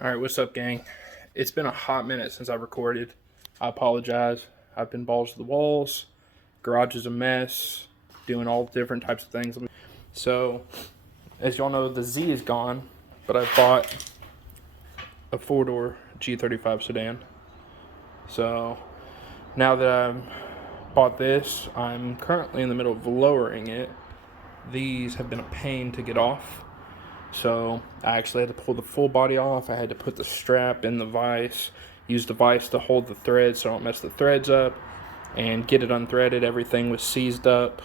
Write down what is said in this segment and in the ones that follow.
Alright, what's up, gang? It's been a hot minute since I've recorded. I apologize. I've been balls to the walls. Garage is a mess. Doing all different types of things. So, as y'all know, the Z is gone, but I bought a 4-door G35 sedan. So, now that I've bought this, I'm currently in the middle of lowering it. These have been a pain to get off. So I actually had to pull the full body off. I had to put the strap in the vise, use the vise to hold the threads so I don't mess the threads up, and get it unthreaded. Everything was seized up.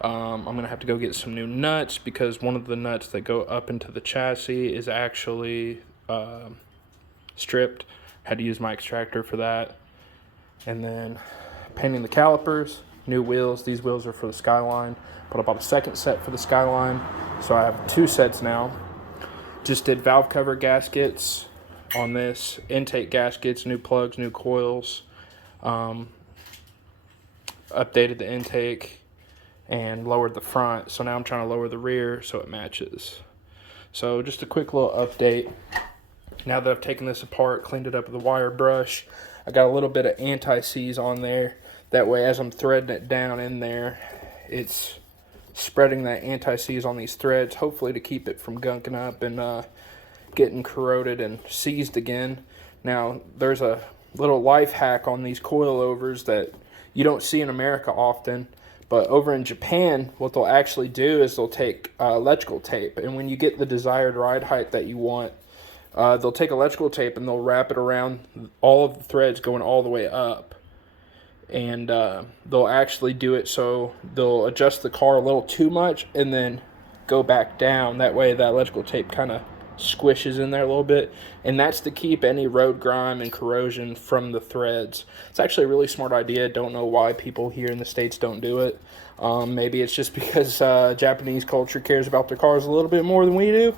I'm going to have to go get some new nuts because one of the nuts that go up into the chassis is actually stripped. Had to use my extractor for that. And then painting the calipers, new wheels. These wheels are for the Skyline, but I bought a second set for the Skyline, so I have 2 sets now. Just did valve cover gaskets on this, intake gaskets, new plugs, new coils, updated the intake and lowered the front. So now I'm trying to lower the rear so it matches. So just a quick little update. Now that I've taken this apart, cleaned it up with a wire brush, I got a little bit of anti-seize on there. That way, as I'm threading it down in there, it's spreading that anti-seize on these threads, hopefully to keep it from gunking up and getting corroded and seized again. Now, there's a little life hack on these coilovers that you don't see in America often, but over in Japan, what they'll actually do is they'll take electrical tape, and when you get the desired ride height that you want, they'll take electrical tape and they'll wrap it around all of the threads going all the way up. And they'll actually do it so they'll adjust the car a little too much and then go back down. That way that electrical tape kind of squishes in there a little bit. And that's to keep any road grime and corrosion from the threads. It's actually a really smart idea. Don't know why people here in the States don't do it. Maybe it's just because Japanese culture cares about their cars a little bit more than we do.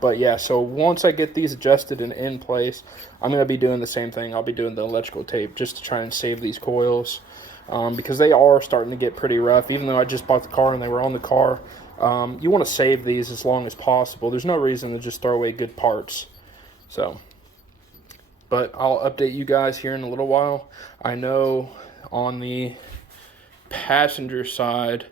But yeah, so once I get these adjusted and in place, I'm going to be doing the same thing. I'll be doing the electrical tape just to try and save these coils because they are starting to get pretty rough. Even though I just bought the car and they were on the car, you want to save these as long as possible. There's no reason to just throw away good parts. So, but I'll update you guys here in a little while. I know on the passenger side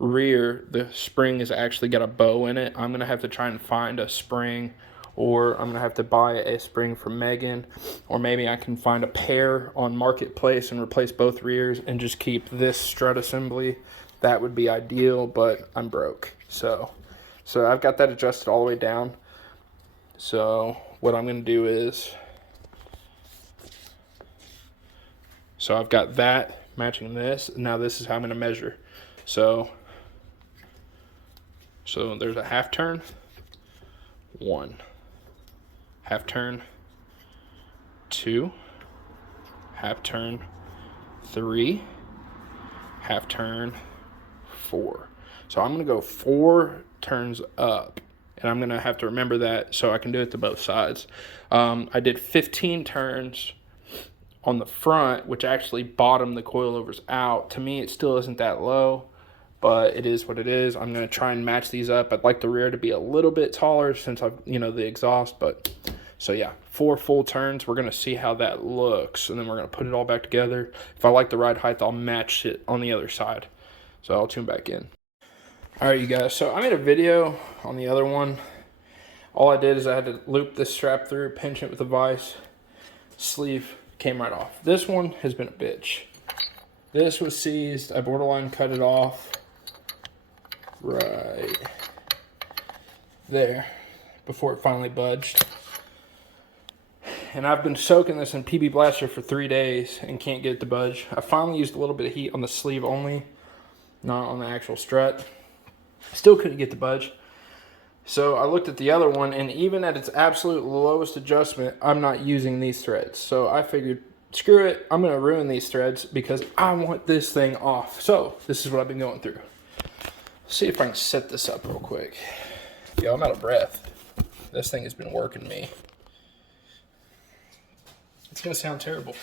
rear, the spring has actually got a bow in it. I'm gonna have to try and find a spring, or I'm gonna have to buy a spring from Megan, or maybe I can find a pair on Marketplace and replace both rears and just keep this strut assembly. That would be ideal, but I'm broke. So I've got that adjusted all the way down. So what I'm gonna do is, so I've got that matching this. Now this is how I'm gonna measure. So there's a half turn, 1, half turn, 2, half turn, 3, half turn, 4. So I'm going to go 4 turns up, and I'm going to have to remember that so I can do it to both sides. I did 15 turns on the front, which actually bottomed the coilovers out. To me, it still isn't that low, but it is what it is. I'm going to try and match these up. I'd like the rear to be a little bit taller since I've, the exhaust, but so yeah, 4 full turns. We're going to see how that looks, and then we're going to put it all back together. If I like the ride height, I'll match it on the other side. So I'll tune back in. All right, you guys. So I made a video on the other one. All I did is I had to loop this strap through, pinch it with a vise. Sleeve came right off. This one has been a bitch. This was seized. I borderline cut it off right there before it finally budged. And I've been soaking this in PB Blaster for 3 days and can't get it to budge. I finally used a little bit of heat on the sleeve only, not on the actual strut. Still couldn't get the budge. So I looked at the other one, and even at its absolute lowest adjustment, I'm not using these threads. So I figured, screw it, I'm going to ruin these threads because I want this thing off. So this is what I've been going through. See if I can set this up real quick. Yo, I'm out of breath. This thing has been working me. It's going to sound terrible.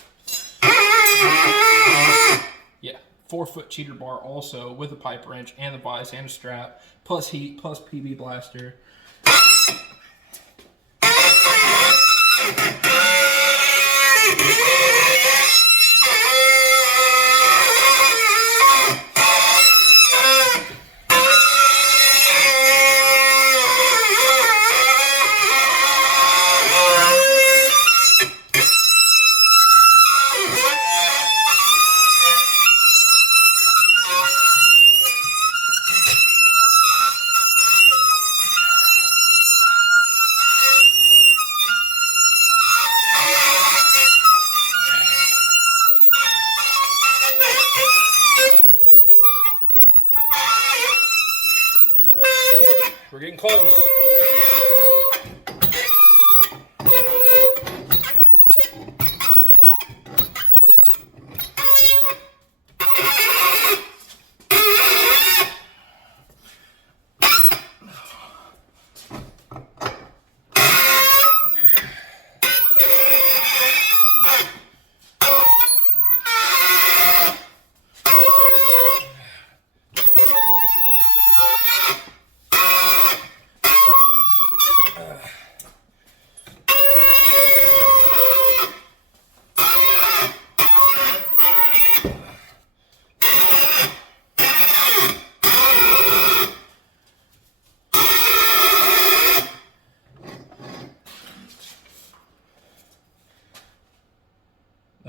Yeah, 4-foot cheater bar also with a pipe wrench and the vise and a strap, plus heat, plus PB Blaster.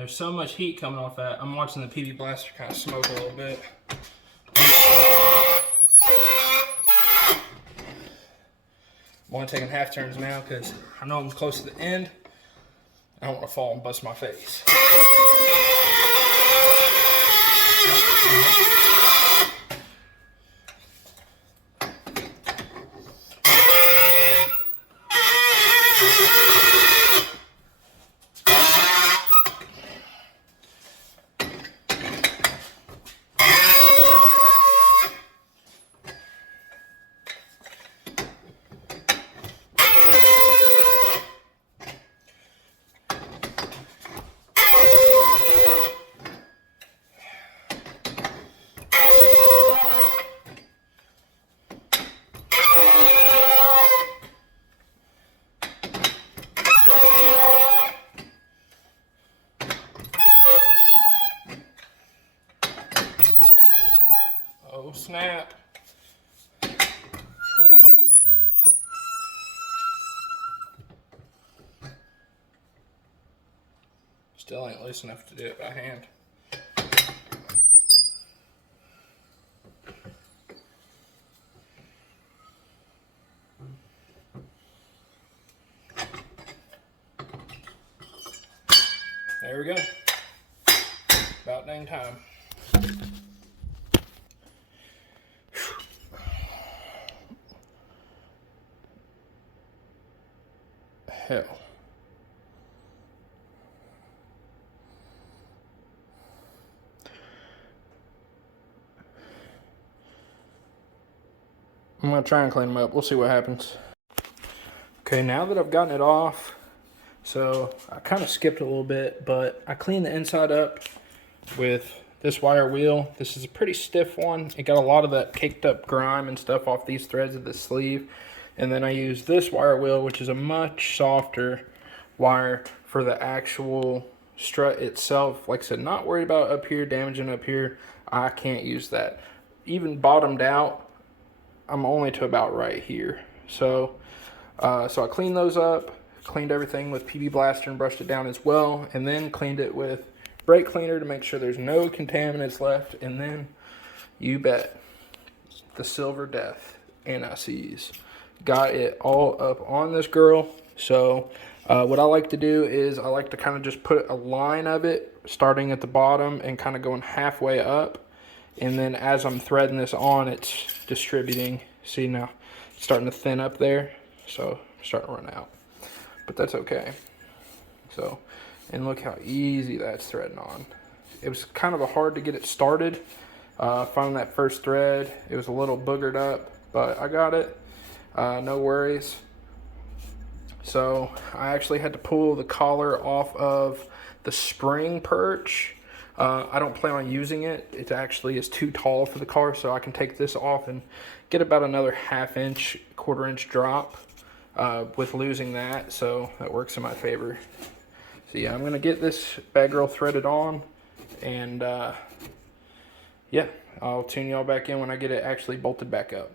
There's so much heat coming off that. I'm watching the PB blaster kind of smoke a little bit. I'm only taking half turns now because I know I'm close to the end. I don't want to fall and bust my face. Oh snap. Still ain't loose enough to do it by hand. There we go. About dang time. Hell. I'm gonna try and clean them up. We'll see what happens. Okay, now that I've gotten it off, so I kind of skipped a little bit, but I cleaned the inside up with this wire wheel. This is a pretty stiff one. It got a lot of that caked up grime and stuff off these threads of the sleeve. And then I use this wire wheel, which is a much softer wire for the actual strut itself. Like I said, not worried about up here, damaging up here. I can't use that. Even bottomed out, I'm only to about right here. So I cleaned those up, cleaned everything with PB Blaster and brushed it down as well, and then cleaned it with brake cleaner to make sure there's no contaminants left. And then, you bet, the Silver Death NICs. Got it all up on this girl. So what I like to do is I like to kind of just put a line of it starting at the bottom and kind of going halfway up. And then as I'm threading this on, it's distributing. See now, it's starting to thin up there. So I'm starting to run out. But that's okay. So, and look how easy that's threading on. It was kind of hard to get it started. Finding that first thread, it was a little boogered up, but I got it. No worries. So I actually had to pull the collar off of the spring perch. I don't plan on using it. It actually is too tall for the collar, so I can take this off and get about another ½ quarter-inch drop with losing that. So that works in my favor. So yeah, I'm gonna get this bad girl threaded on, and yeah, I'll tune y'all back in when I get it actually bolted back up.